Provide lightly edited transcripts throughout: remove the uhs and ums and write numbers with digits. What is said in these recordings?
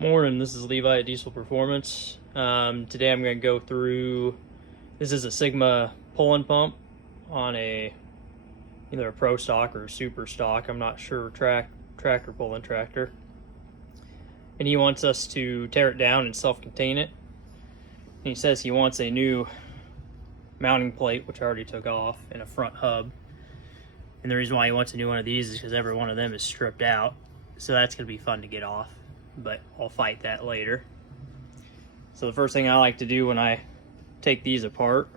Morning, this is Levi at Diesel Performance. Today I'm going to go through, this is a Sigma pulling pump on either a Prostock or a Superstock, I'm not sure, tractor pulling tractor. And he wants us to tear it down and self-contain it. And he says he wants a new mounting plate, which I already took off, and a front hub. And the reason why he wants a new one of these is because every one of them is stripped out. So that's going to be fun to get off, but I'll fight that later. So the first thing I like to do when I take these apart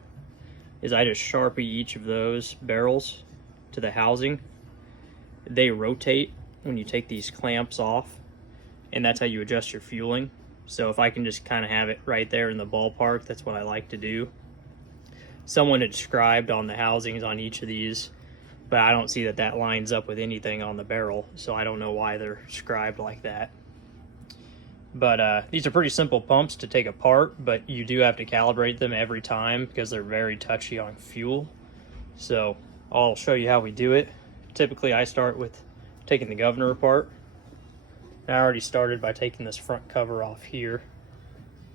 is I just Sharpie each of those barrels to the housing. They rotate when you take these clamps off, and that's how you adjust your fueling. So if I can just kind of have it right there in the ballpark, that's what I like to do. Someone had described on the housings on each of these, but I don't see that that lines up with anything on the barrel, so I don't know why they're scribed like that. But these are pretty simple pumps to take apart, but you do have to calibrate them every time because they're very touchy on fuel. So I'll show you how we do it. Typically I start with taking the governor apart. I already started by taking this front cover off here.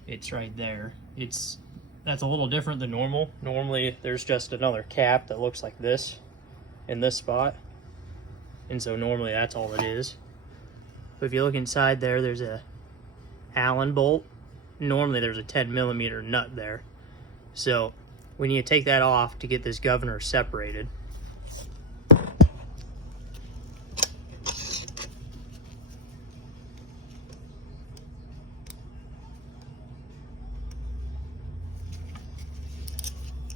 It's right there. That's a little different than normal. Normally there's just another cap that looks like this in this spot. And so normally that's all it is. But if you look inside there, there's a Allen bolt. Normally there's a 10mm nut there. So we need to take that off to get this governor separated.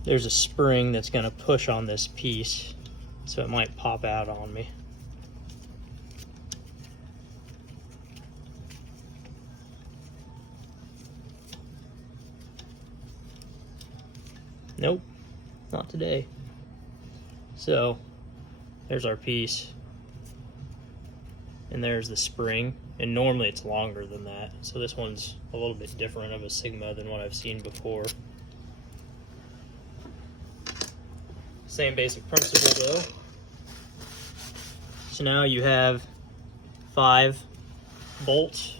There's a spring that's going to push on this piece, so it might pop out on me. Nope, not today. So there's our piece, and there's the spring, and normally it's longer than that, so this one's a little bit different of a Sigma than what I've seen before. Same basic principle though. So now you have 5 bolts.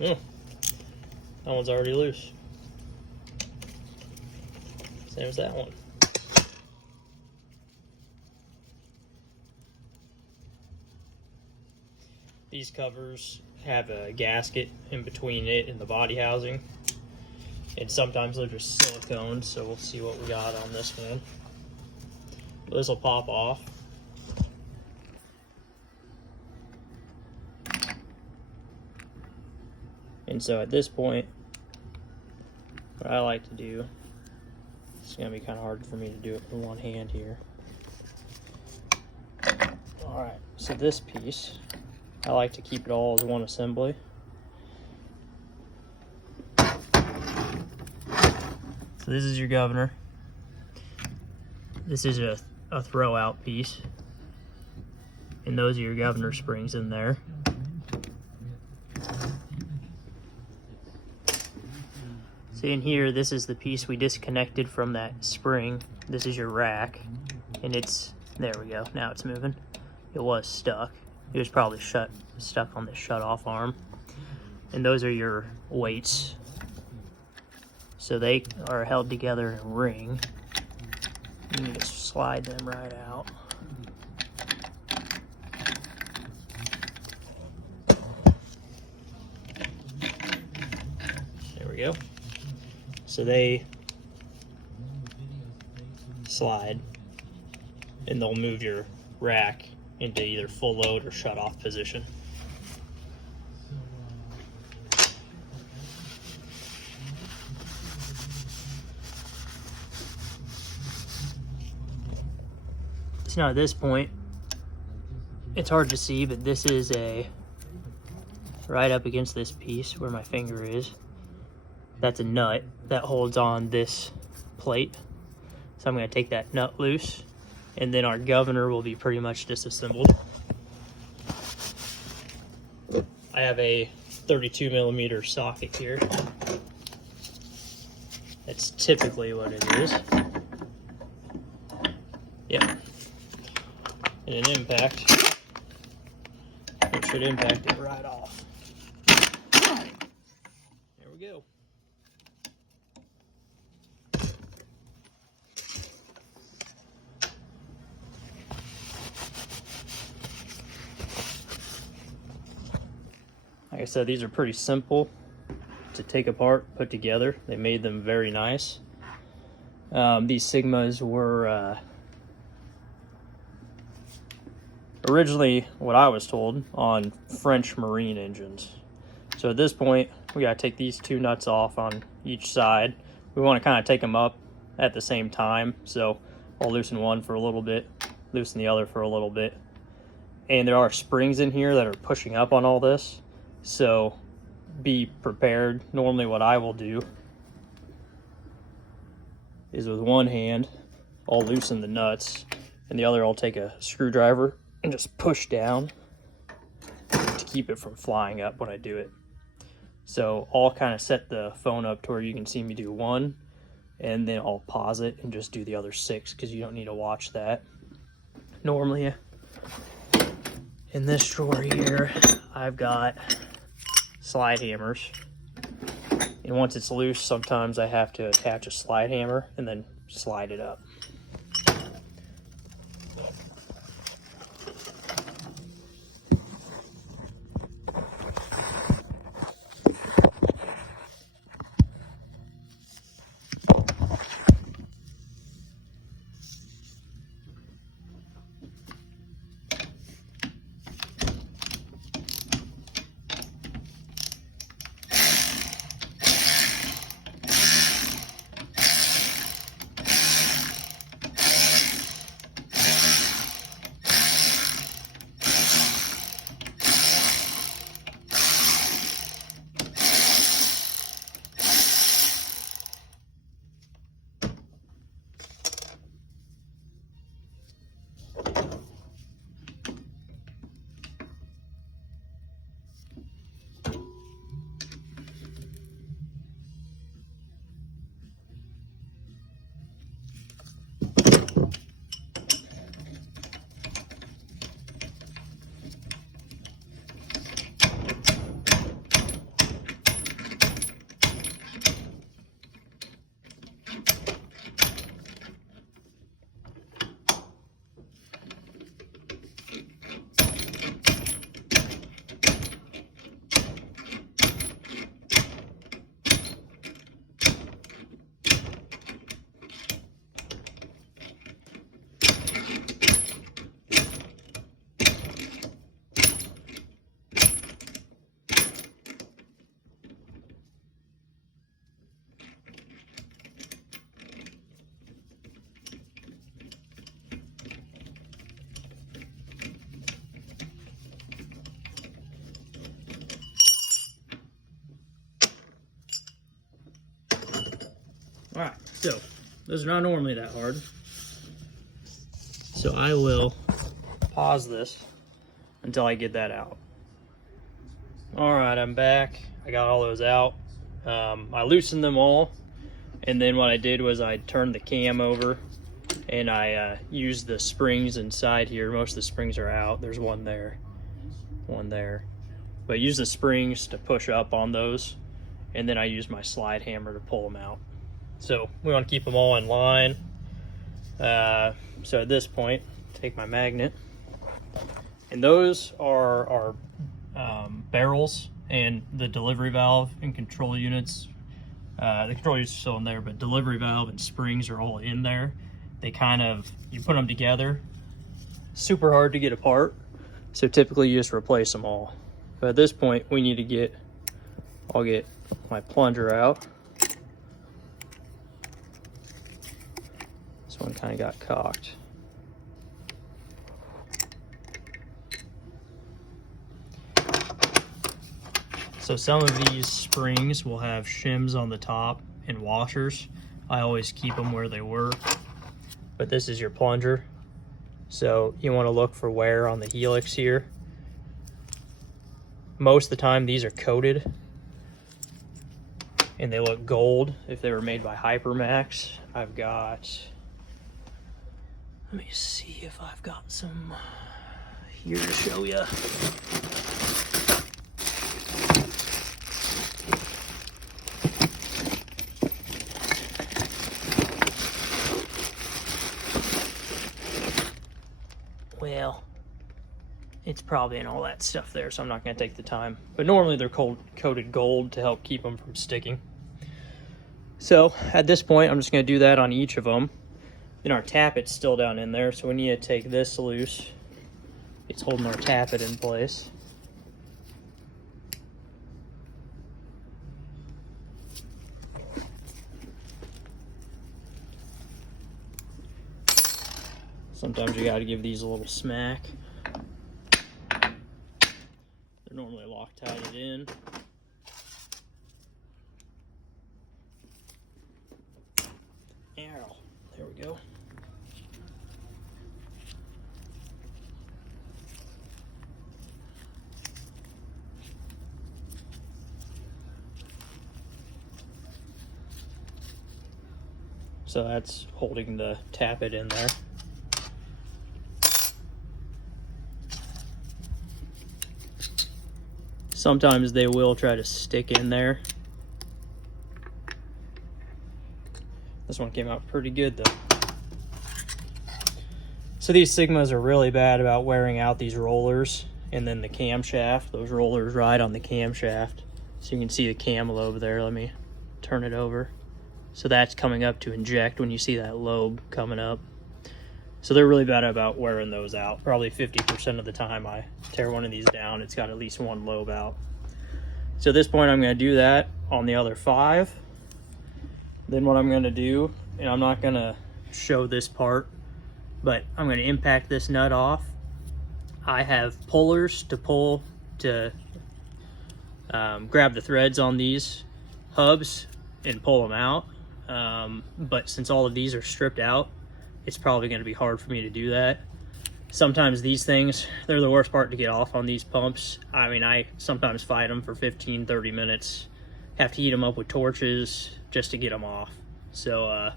Oh, that one's already loose. Same as that one. These covers have a gasket in between it and the body housing. And sometimes they're just silicone, so we'll see what we got on this one. This will pop off. And so at this point, what I like to do, it's going to be kind of hard for me to do it with one hand here. Alright, so this piece, I like to keep it all as one assembly. So this is your governor. This is a throw out piece. And those are your governor springs in there. In here, this is the piece we disconnected from that spring. This is your rack, and there we go, now it's moving. It was stuck. It was probably stuck on the shut-off arm. And those are your weights. So they are held together in a ring. You can just slide them right out. There we go. So they slide, and they'll move your rack into either full load or shut off position. So now at this point, it's hard to see, but this is right up against this piece where my finger is. That's a nut that holds on this plate. So I'm gonna take that nut loose, and then our governor will be pretty much disassembled. I have a 32mm socket here. That's typically what it is. Yep. And an impact, it should impact it right off. There we go. Like I said, these are pretty simple to take apart, put together. They made them very nice. These Sigmas were originally, what I was told, on French marine engines. So at this point, we gotta take these two nuts off on each side. We wanna kinda take them up at the same time. So I'll loosen one for a little bit, loosen the other for a little bit. And there are springs in here that are pushing up on all this. So be prepared. Normally what I will do is with one hand, I'll loosen the nuts, and the other I'll take a screwdriver and just push down to keep it from flying up when I do it. So I'll kind of set the phone up to where you can see me do one, and then I'll pause it and just do the other 6 because you don't need to watch that. Normally in this drawer here, I've got slide hammers, and once it's loose, sometimes I have to attach a slide hammer and then slide it up. All right, so those are not normally that hard. So I will pause this until I get that out. All right, I'm back. I got all those out. I loosened them all, and then what I did was I turned the cam over, and I used the springs inside here. Most of the springs are out. There's one there, one there. But use the springs to push up on those, and then I use my slide hammer to pull them out. So we want to keep them all in line. So at this point, take my magnet, and those are barrels and the delivery valve and control units. The control units are still in there, but delivery valve and springs are all in there. They kind of, you put them together, super hard to get apart. So typically you just replace them all. But at this point, we need to get, I'll get my plunger out. This one kind of got cocked. So some of these springs will have shims on the top and washers. I always keep them where they were. But this is your plunger. So you want to look for wear on the helix here. Most of the time these are coated and they look gold if they were made by Hypermax. I've got, let me see if I've got some here to show you. Well, it's probably in all that stuff there, so I'm not going to take the time. But normally they're coated gold to help keep them from sticking. So at this point, I'm just going to do that on each of them. Then our tappet's still down in there, so we need to take this loose. It's holding our tappet in place. Sometimes you got to give these a little smack. They're normally Loctited in. Ow, there we go. So that's holding the tappet in there. Sometimes they will try to stick in there. This one came out pretty good though. So these Sigmas are really bad about wearing out these rollers and then the camshaft. Those rollers ride on the camshaft. So you can see the cam lobe there. Let me turn it over. So that's coming up to inject when you see that lobe coming up. So they're really bad about wearing those out. Probably 50% of the time I tear one of these down, it's got at least one lobe out. So at this point, I'm going to do that on the other 5. Then what I'm going to do, and I'm not going to show this part, but I'm going to impact this nut off. I have pullers to pull to grab the threads on these hubs and pull them out. But since all of these are stripped out, it's probably going to be hard for me to do that. Sometimes these things, they're the worst part to get off on these pumps. I mean, I sometimes fight them for 15-30 minutes, have to heat them up with torches just to get them off. So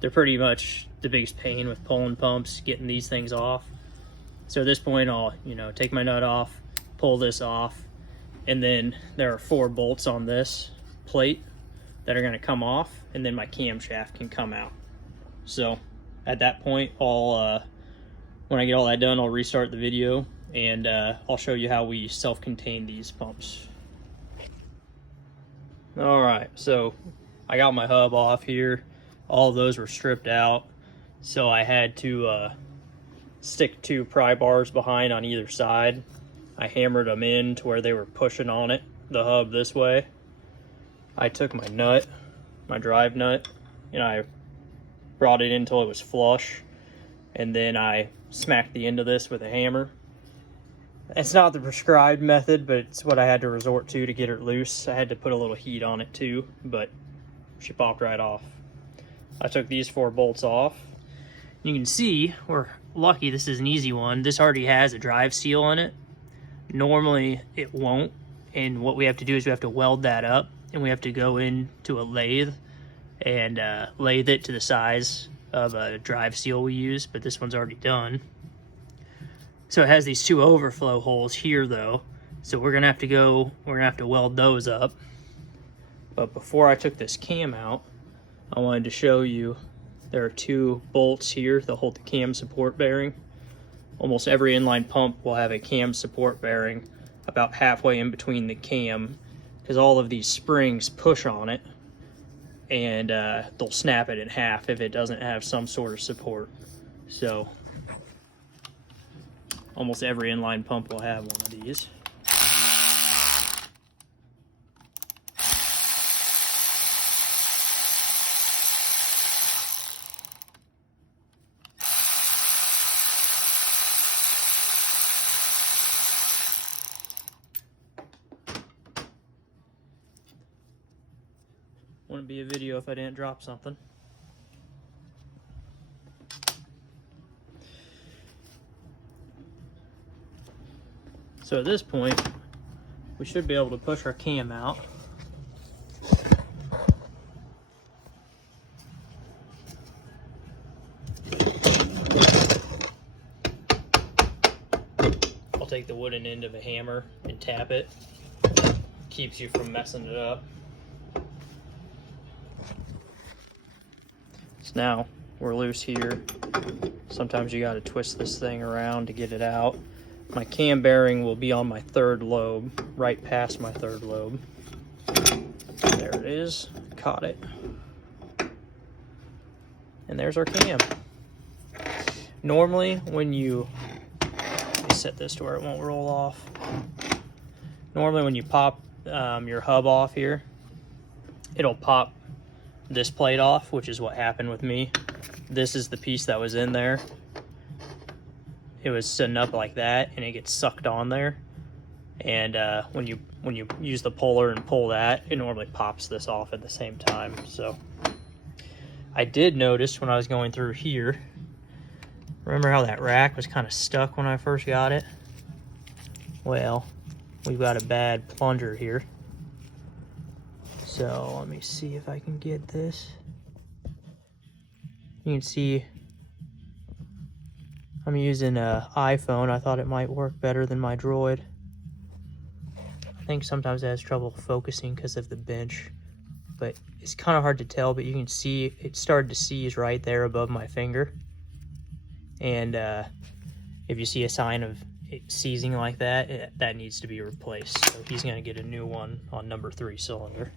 they're pretty much the biggest pain with pulling pumps, getting these things off. So at this point, I'll take my nut off, pull this off, and then there are 4 bolts on this plate that are going to come off, and then my camshaft can come out. So at that point, when I get all that done, I'll restart the video and I'll show you how we self-contain these pumps. All right, so I got my hub off here. All of those were stripped out. So I had to stick 2 pry bars behind on either side. I hammered them in to where they were pushing on it, the hub this way. I took my nut, my drive nut, and I brought it in until it was flush. And then I smacked the end of this with a hammer. It's not the prescribed method, but it's what I had to resort to get it loose. I had to put a little heat on it too, but she popped right off. I took these 4 bolts off. You can see, we're lucky this is an easy one. This already has a drive seal on it. Normally it won't, and what we have to do is we have to weld that up, and we have to go into a lathe and lathe it to the size of a drive seal we use, but this one's already done. So it has these 2 overflow holes here though, so we're gonna have to weld those up. But before I took this cam out, I wanted to show you there are 2 bolts here that hold the cam support bearing. Almost every inline pump will have a cam support bearing about halfway in between the cam, because all of these springs push on it and they'll snap it in half if it doesn't have some sort of support. So almost every inline pump will have one of these. Wouldn't be a video if I didn't drop something. So at this point, we should be able to push our cam out. I'll take the wooden end of a hammer and tap it. Keeps you from messing it up. So now we're loose here. Sometimes you got to twist this thing around to get it out. My cam bearing will be on my third lobe, right past my third lobe. There it is, caught it. And there's our cam. Normally when you, let me set this to where it won't roll off. Normally when you pop your hub off here, it'll pop this plate off, which is what happened with me. This is the piece that was in there. It was sitting up like that, and it gets sucked on there. And when you use the puller and pull that, it normally pops this off at the same time. So I did notice when I was going through here, remember how that rack was kind of stuck when I first got it? Well, we've got a bad plunger here. So let me see if I can get this. You can see I'm using an iPhone. I thought it might work better than my Droid. I think sometimes it has trouble focusing because of the bench, but it's kind of hard to tell, but you can see it started to seize right there above my finger. And if you see a sign of it seizing like that, that needs to be replaced. So he's gonna get a new one on number 3 cylinder.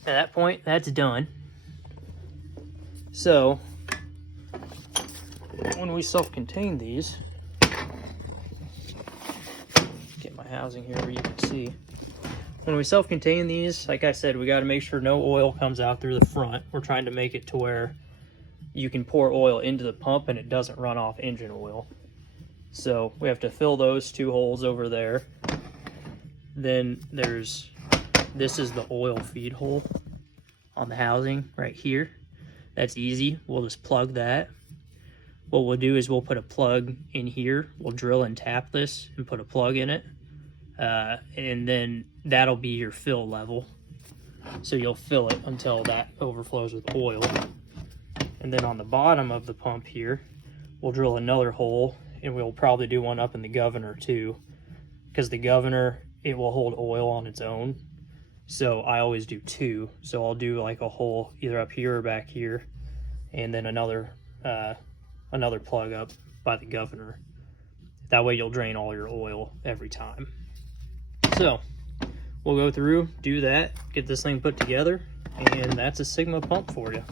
At that point, that's done. So when we self-contain these, get my housing here where you can see. When we self-contain these, like I said, we got to make sure no oil comes out through the front. We're trying to make it to where you can pour oil into the pump and it doesn't run off engine oil. So we have to fill those 2 holes over there. Then this is the oil feed hole on the housing right here. That's easy. We'll just plug that. What we'll do is we'll put a plug in here. We'll drill and tap this and put a plug in it. And then that'll be your fill level. So you'll fill it until that overflows with oil. And then on the bottom of the pump here, we'll drill another hole, and we'll probably do one up in the governor too. Because the governor, it will hold oil on its own. So I always do 2. So I'll do like a hole either up here or back here, and then another plug up by the governor. That way you'll drain all your oil every time. So we'll go through, do that, get this thing put together, and that's a Sigma pump for you.